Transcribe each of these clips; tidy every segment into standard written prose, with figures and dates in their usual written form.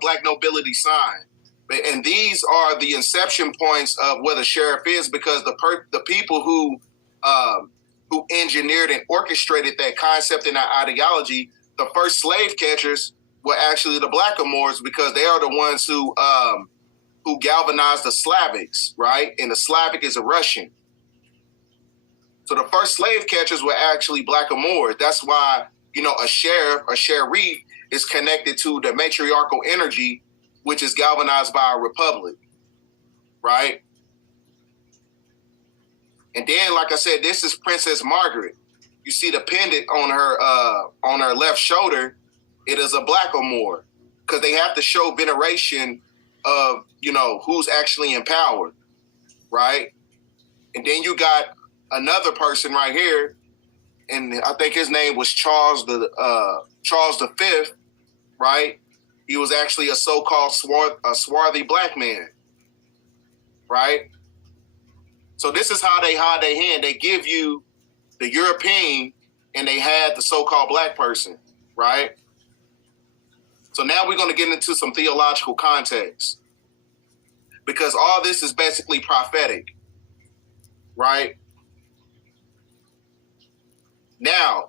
black nobility sign. And these are the inception points of where the sheriff is, because the people who engineered and orchestrated that concept and that ideology, the first slave catchers were actually the Blackamoors, because they are the ones who galvanized the Slavics, right? And the Slavic is a Russian. So the first slave catchers were actually Blackamoors. That's why, a sheriff, a sheriff, is connected to the matriarchal energy, which is galvanized by a republic, right? And then, like I said, this is Princess Margaret. You see the pendant on her left shoulder. It is a Blackamoor, because they have to show veneration of, who's actually in power, right? And then you got another person right here, and I think his name was Charles V, right? He was actually a so-called swarthy black man, right? So this is how they hide their hand. They give you the European, and they had the so-called black person, right? So now we're going to get into some theological context, because all this is basically prophetic, right? Now,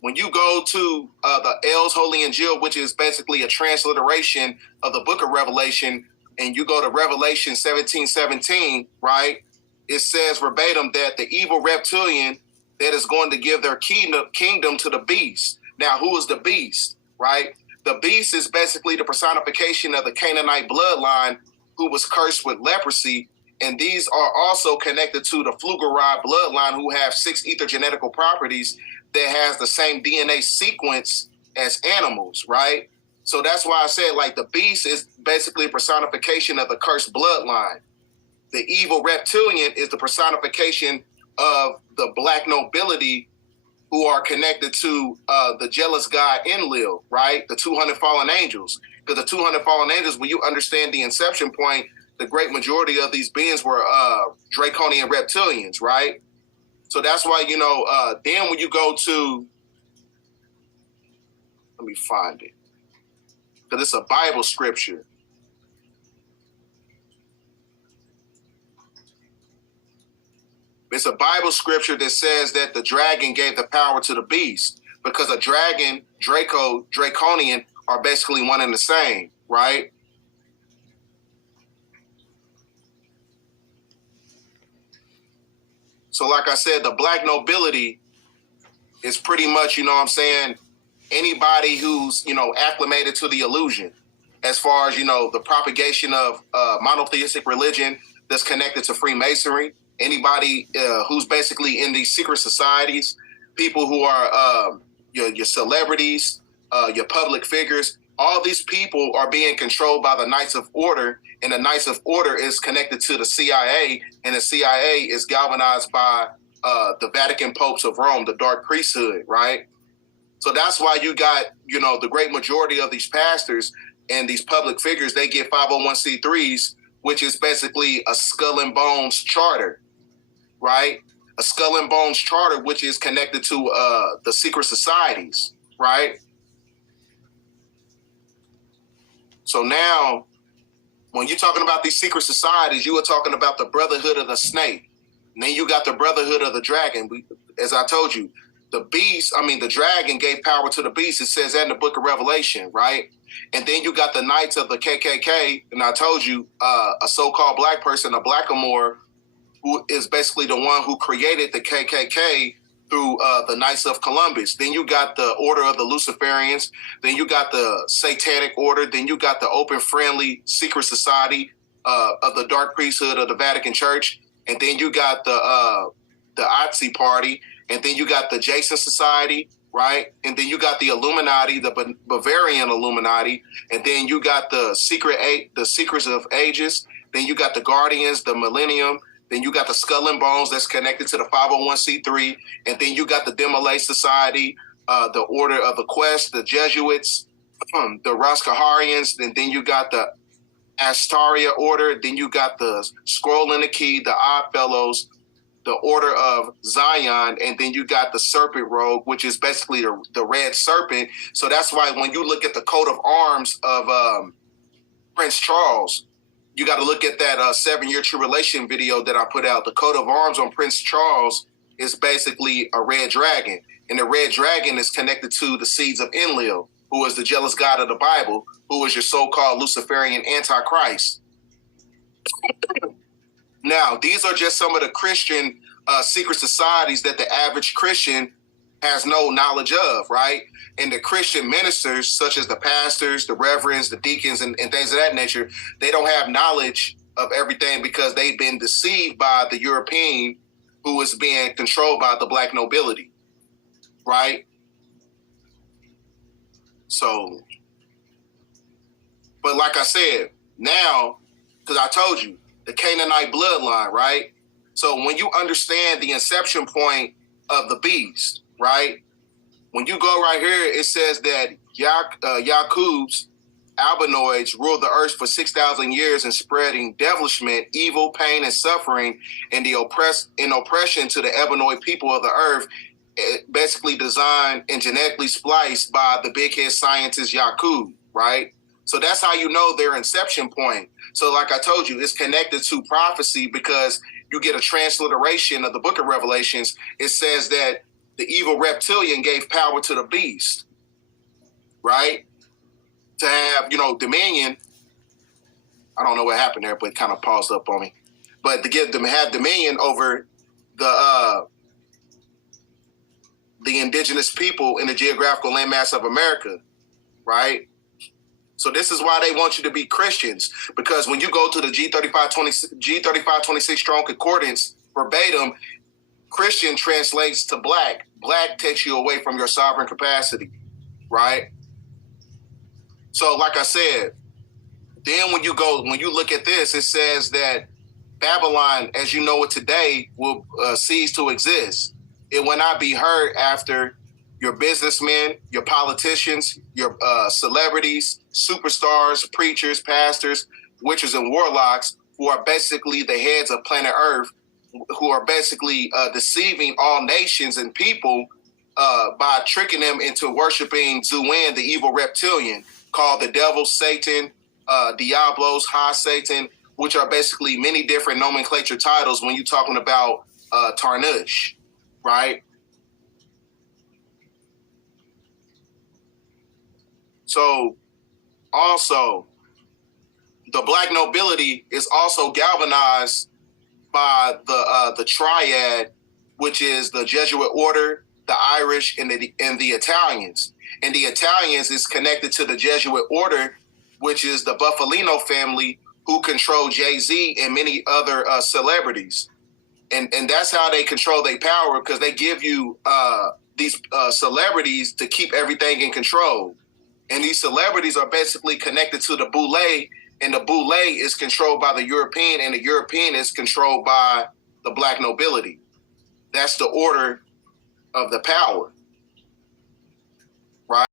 when you go to the L's Holy Injil, which is basically a transliteration of the book of Revelation, and you go to Revelation 17:17, right? It says verbatim that the evil reptilian that is going to give their kingdom to the beast. Now, who is the beast, right? The beast is basically the personification of the Canaanite bloodline who was cursed with leprosy. And these are also connected to the Pflugeride bloodline, who have 6 ethergenetical properties that has the same DNA sequence as animals, right? So that's why I said, like, the beast is basically a personification of the cursed bloodline. The evil reptilian is the personification of the black nobility who are connected to the jealous god Enlil, right? The 200 fallen angels. Because the 200 fallen angels, when you understand the inception point, the great majority of these beings were draconian reptilians, right? So that's why, then when you go to, let me find it, because it's a Bible scripture. It's a Bible scripture that says that the dragon gave the power to the beast, because a dragon, draconian, are basically one and the same, right? So like I said, the black nobility is pretty much, anybody who's, acclimated to the illusion, as far as, the propagation of monotheistic religion that's connected to Freemasonry. Anybody who's basically in these secret societies, people who are your celebrities, your public figures, all these people are being controlled by the Knights of Order, and the Knights of Order is connected to the CIA, and the CIA is galvanized by the Vatican popes of Rome, the dark priesthood, right? So that's why you got, the great majority of these pastors and these public figures, they get 501c3s, which is basically a skull and bones charter, right? A skull and bones charter, which is connected to the secret societies, right? So now, when you're talking about these secret societies, you are talking about the Brotherhood of the Snake. And then you got the Brotherhood of the Dragon. As I told you, the dragon gave power to the beast. It says that in the book of Revelation, right? And then you got the Knights of the KKK. And I told you, a so-called black person, a Blackamoor, who is basically the one who created the KKK through the Knights of Columbus. Then you got the Order of the Luciferians. Then you got the Satanic Order. Then you got the Open Friendly Secret Society of the Dark Priesthood of the Vatican Church. And then you got the Nazi Party. And then you got the Jason Society, right? And then you got the Illuminati, the Bavarian Illuminati. And then you got the Secrets of Ages. Then you got the Guardians, the Millennium. Then you got the Skull and Bones that's connected to the 501c3. And then you got the Demolay Society, the Order of the Quest, the Jesuits, the Roscaharians. And then you got the Astaria Order. Then you got the Scroll and the Key, the Odd Fellows, the Order of Zion. And then you got the Serpent Rogue, which is basically the Red Serpent. So that's why when you look at the coat of arms of Prince Charles, you got to look at that 7-year tribulation video that I put out. The coat of arms on Prince Charles is basically a red dragon. And the red dragon is connected to the seeds of Enlil, who is the jealous God of the Bible, who is your so-called Luciferian Antichrist. Now, these are just some of the Christian secret societies that the average Christian has no knowledge of, right? And the Christian ministers, such as the pastors, the reverends, the deacons, and things of that nature, they don't have knowledge of everything because they've been deceived by the European who is being controlled by the black nobility, right? So, but like I said, now, because I told you, the Canaanite bloodline, right? So when you understand the inception point of the beast, right? When you go right here, it says that Yaqub's albinoids ruled the earth for 6,000 years and spreading devilishment, evil, pain, and suffering and the oppression to the ebenoid people of the earth, basically designed and genetically spliced by the big head scientist Yaqub, right? So that's how you know their inception point. So like I told you, it's connected to prophecy because you get a transliteration of the book of Revelations. It says that the evil reptilian gave power to the beast, right? To have, dominion. I don't know what happened there, but it kind of paused up on me. But to give them have dominion over the indigenous people in the geographical landmass of America, right? So this is why they want you to be Christians, because when you go to the G3526 Strong Concordance verbatim, Christian translates to black. Black takes you away from your sovereign capacity, right? So like I said, then when you look at this, it says that Babylon, as you know it today, will cease to exist. It will not be heard after your businessmen, your politicians, your celebrities, superstars, preachers, pastors, witches, and warlocks, who are basically the heads of planet Earth, who are basically deceiving all nations and people by tricking them into worshiping Zuin, the evil reptilian, called the devil, Satan, Diablos, High Satan, which are basically many different nomenclature titles when you're talking about Tarnush, right? So also, the black nobility is also galvanized by the triad, which is the Jesuit order, the Irish, and the Italians. And the Italians is connected to the Jesuit order, which is the Buffalino family, who control Jay-Z and many other celebrities. And that's how they control their power, because they give you these celebrities to keep everything in control. And these celebrities are basically connected to the Boule, and the Boule is controlled by the European, and the European is controlled by the black nobility. That's the order of the power.